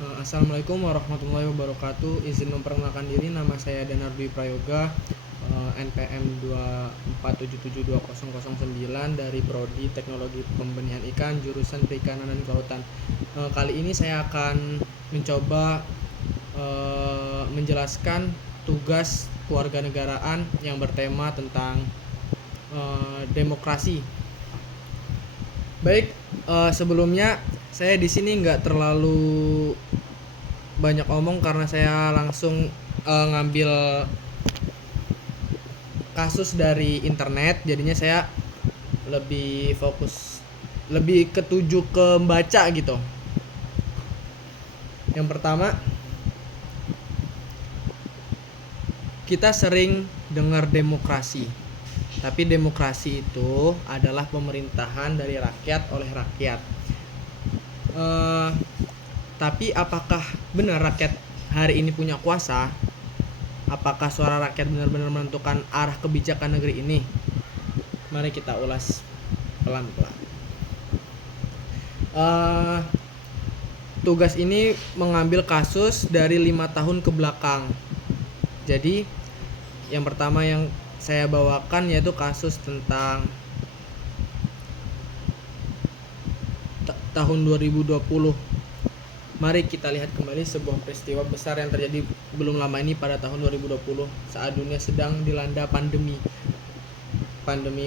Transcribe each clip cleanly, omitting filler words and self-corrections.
Assalamualaikum warahmatullahi wabarakatuh. Izin memperkenalkan diri, nama saya Danar Dwi Prayoga, NPM 247720009 dari Prodi Teknologi Pembenihan Ikan, jurusan Perikanan dan Kelautan. Kali ini saya akan mencoba menjelaskan tugas kewarganegaraan yang bertema tentang demokrasi. Baik, sebelumnya saya di sini nggak terlalu banyak omong karena saya langsung ngambil kasus dari internet, jadinya saya lebih fokus, lebih ketuju ke baca gitu. Yang pertama, kita sering dengar demokrasi, tapi demokrasi itu adalah pemerintahan dari rakyat oleh rakyat. Tapi apakah benar rakyat hari ini punya kuasa? Apakah suara rakyat benar-benar menentukan arah kebijakan negeri ini? Mari kita ulas pelan-pelan. Tugas ini mengambil kasus dari 5 tahun ke belakang. Jadi yang pertama yang saya bawakan yaitu kasus tentang tahun 2020. Mari kita lihat kembali sebuah peristiwa besar yang terjadi belum lama ini pada tahun 2020 saat dunia sedang dilanda pandemi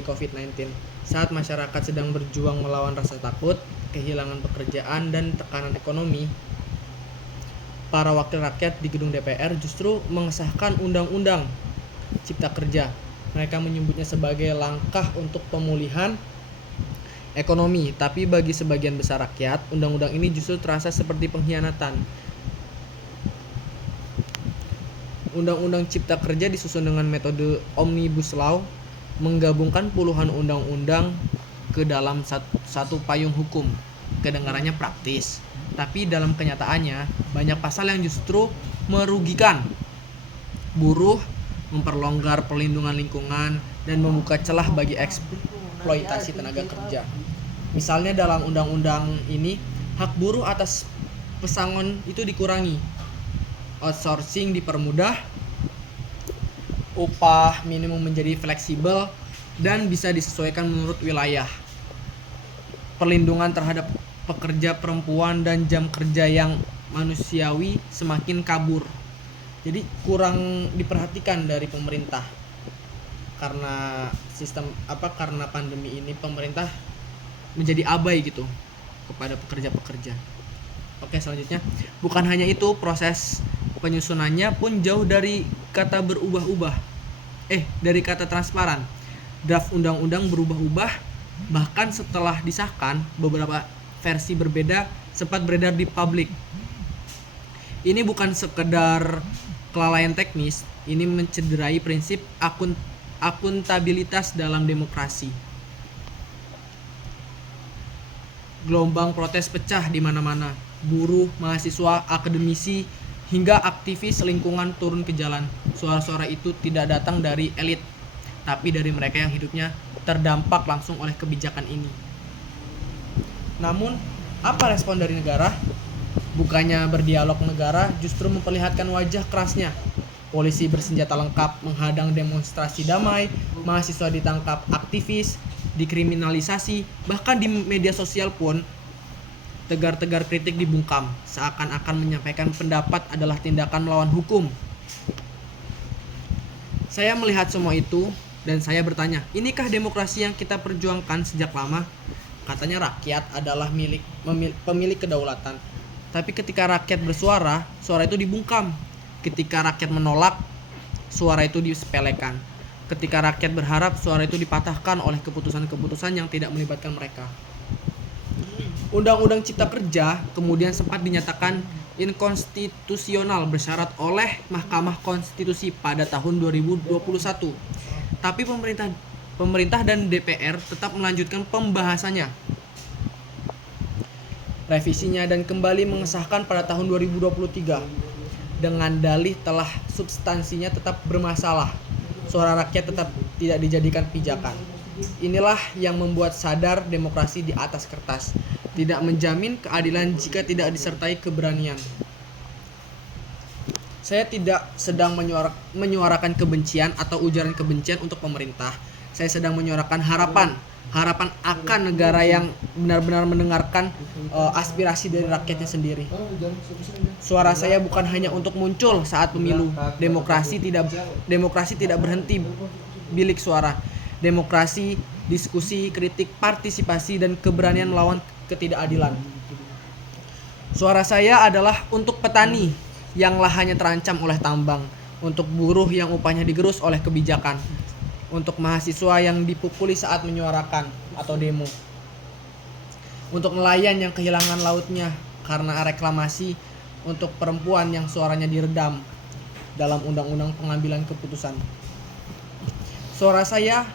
COVID-19. Saat masyarakat sedang berjuang melawan rasa takut, kehilangan pekerjaan, dan tekanan ekonomi, para wakil rakyat di gedung DPR justru mengesahkan Undang-Undang Cipta Kerja. Mereka menyebutnya sebagai langkah untuk pemulihan ekonomi, tapi bagi sebagian besar rakyat, undang-undang ini justru terasa seperti pengkhianatan. Undang-undang Cipta Kerja disusun dengan metode Omnibus Law, menggabungkan puluhan undang-undang ke dalam satu payung hukum. Kedengarannya praktis, tapi dalam kenyataannya banyak pasal yang justru merugikan buruh, memperlonggar perlindungan lingkungan, dan membuka celah bagi eksploitasi tenaga kerja. Misalnya dalam undang-undang ini, hak buruh atas pesangon itu dikurangi, outsourcing dipermudah, upah minimum menjadi fleksibel dan bisa disesuaikan menurut wilayah. Perlindungan terhadap pekerja perempuan dan jam kerja yang manusiawi semakin kabur. Jadi kurang diperhatikan dari pemerintah. Karena karena pandemi ini pemerintah menjadi abai gitu kepada pekerja-pekerja. Oke, selanjutnya, bukan hanya itu, proses penyusunannya pun jauh dari kata berubah-ubah. Dari kata transparan. Draft undang-undang berubah-ubah, bahkan setelah disahkan beberapa versi berbeda sempat beredar di publik. Ini bukan sekedar kelalaian teknis, ini mencederai prinsip akuntabilitas dalam demokrasi. Gelombang protes pecah di mana-mana. Buruh, mahasiswa, akademisi, hingga aktivis lingkungan turun ke jalan. Suara-suara itu tidak datang dari elit, tapi dari mereka yang hidupnya terdampak langsung oleh kebijakan ini. Namun, apa respon dari negara? Bukannya berdialog, negara justru memperlihatkan wajah kerasnya. Polisi bersenjata lengkap menghadang demonstrasi damai, mahasiswa ditangkap, aktivis dikriminalisasi, bahkan di media sosial pun tegar-tegar kritik dibungkam, seakan-akan menyampaikan pendapat adalah tindakan melawan hukum. Saya melihat semua itu dan saya bertanya, inikah demokrasi yang kita perjuangkan sejak lama? Katanya rakyat adalah pemilik kedaulatan. Tapi ketika rakyat bersuara, suara itu dibungkam. Ketika rakyat menolak, suara itu disepelekan. Ketika rakyat berharap, suara itu dipatahkan oleh keputusan-keputusan yang tidak melibatkan mereka. Undang-Undang Cipta Kerja kemudian sempat dinyatakan inkonstitusional bersyarat oleh Mahkamah Konstitusi pada tahun 2021. Tapi pemerintah dan DPR tetap melanjutkan pembahasannya, revisinya, dan kembali mengesahkan pada tahun 2023 dengan dalih telah substansinya tetap bermasalah. Suara rakyat tetap tidak dijadikan pijakan. Inilah yang membuat sadar demokrasi di atas kertas tidak menjamin keadilan jika tidak disertai keberanian. Saya tidak sedang menyuarakan kebencian atau ujaran kebencian untuk pemerintah. Saya sedang menyuarakan harapan akan negara yang benar-benar mendengarkan aspirasi dari rakyatnya sendiri. Suara saya bukan hanya untuk muncul saat pemilu. Demokrasi tidak berhenti bilik suara. Demokrasi, diskusi, kritik, partisipasi, dan keberanian melawan ketidakadilan. Suara saya adalah untuk petani yang lahannya terancam oleh tambang, untuk buruh yang upahnya digerus oleh kebijakan, untuk mahasiswa yang dipukuli saat menyuarakan atau demo, untuk nelayan yang kehilangan lautnya karena reklamasi, untuk perempuan yang suaranya diredam dalam undang-undang pengambilan keputusan. Suara saya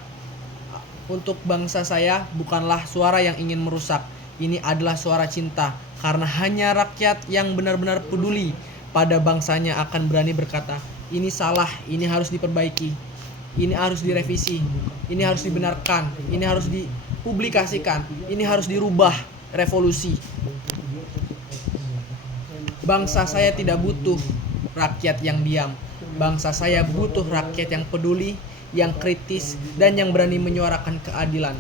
untuk bangsa saya bukanlah suara yang ingin merusak. Ini adalah suara cinta, karena hanya rakyat yang benar-benar peduli pada bangsanya akan berani berkata, ini salah, ini harus diperbaiki, ini harus direvisi, ini harus dibenarkan, ini harus dipublikasikan, ini harus dirubah, revolusi. Bangsa saya tidak butuh rakyat yang diam. Bangsa saya butuh rakyat yang peduli, yang kritis, dan yang berani menyuarakan keadilan.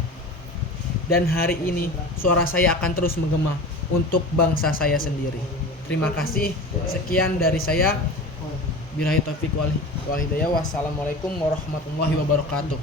Dan hari ini suara saya akan terus menggema untuk bangsa saya sendiri. Terima kasih. Sekian dari saya. Billahi taufiq wal hidayah. Wassalamualaikum warahmatullahi wabarakatuh.